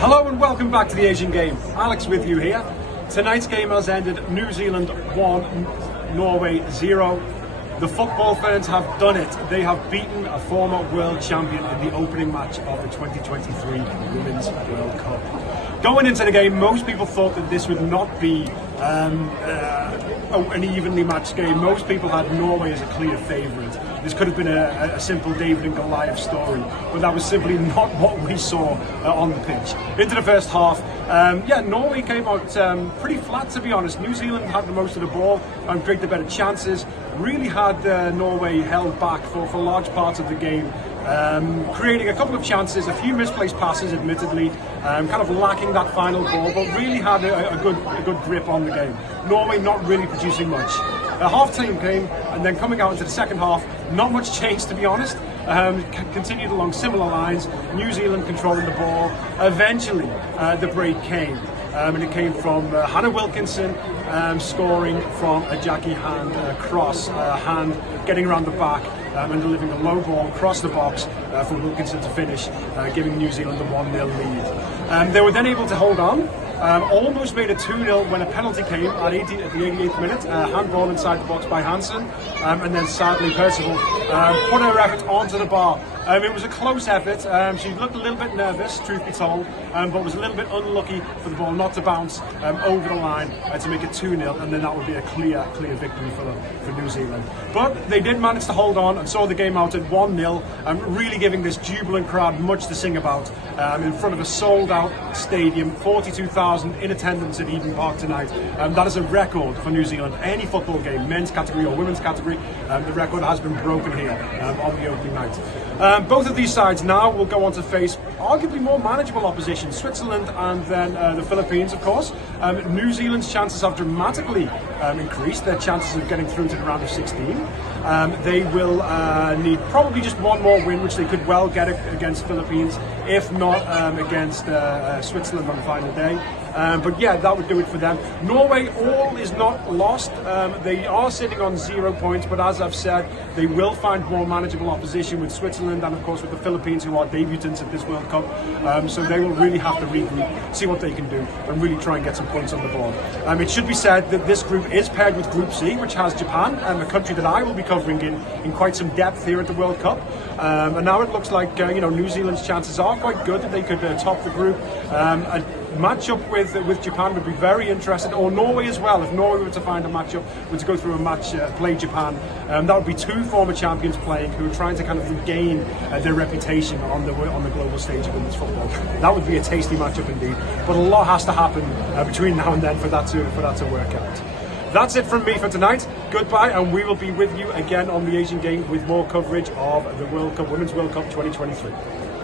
Hello and welcome back to the Asian Game. Alex with you here. Tonight's game has ended New Zealand 1, Norway 0. The football fans have done it. They have beaten a former world champion in the opening match of the 2023 Women's World Cup. Going into the game, most people thought that this would not be an evenly matched game. Most people had Norway as a clear favourite. This could have been a simple David and Goliath story, but that was simply not what we saw on the pitch. Into the first half, Norway came out pretty flat, to be honest. New Zealand had the most of the ball and created better chances. Really had Norway held back for large parts of the game. Creating a couple of chances, a few misplaced passes admittedly, kind of lacking that final ball, but really had a good grip on the game. Norway not really producing much. A half-time came, and then coming out into the second half, not much change, to be honest. Continued along similar lines, New Zealand controlling the ball. Eventually the break came, and it came from Hannah Wilkinson scoring from a Jackie Hand cross, Hand getting around the back and delivering a low ball across the box for Wilkinson to finish, giving New Zealand the 1-0 lead. They were then able to hold on. Almost made it 2-0 when a penalty came at the 88th minute. Handball inside the box by Hansen, and then sadly Percival put her effort onto the bar. It was a close effort. She looked a little bit nervous, truth be told, but was a little bit unlucky for the ball not to bounce over the line to make it 2-0, and then that would be a clear victory for New Zealand. But they did manage to hold on and saw the game out at 1-0, really giving this jubilant crowd much to sing about in front of a sold-out stadium, 42,000 in attendance at Eden Park tonight. That is a record for New Zealand. Any football game, men's category or women's category, the record has been broken here on the opening night. Both of these sides now will go on to face arguably more manageable opposition, Switzerland and then the Philippines, of course. New Zealand's chances have dramatically increased, their chances of getting through to the round of 16. They will need probably just one more win, which they could well get against Philippines, if not against Switzerland on the final day. But yeah, that would do it for them. Norway, all is not lost. They are sitting on 0 points, but as I've said, they will find more manageable opposition with Switzerland and of course with the Philippines, who are debutants at this World Cup. So they will really have to regroup, see what they can do, and really try and get some points on the board. It should be said that this group is paired with Group C, which has Japan, a country that I will be covering in quite some depth here at the World Cup. And now it looks like New Zealand's chances are quite good that they could top the group. A matchup with Japan would be very interesting, or Norway as well. If Norway were to find a matchup, were to go through a match, play Japan, that would be two former champions playing who are trying to kind of regain their reputation on the global stage of women's football. That would be a tasty matchup indeed. But a lot has to happen between now and then for that to work out. That's it from me for tonight. Goodbye, and we will be with you again on the Asian Game with more coverage of the World Cup, Women's World Cup 2023.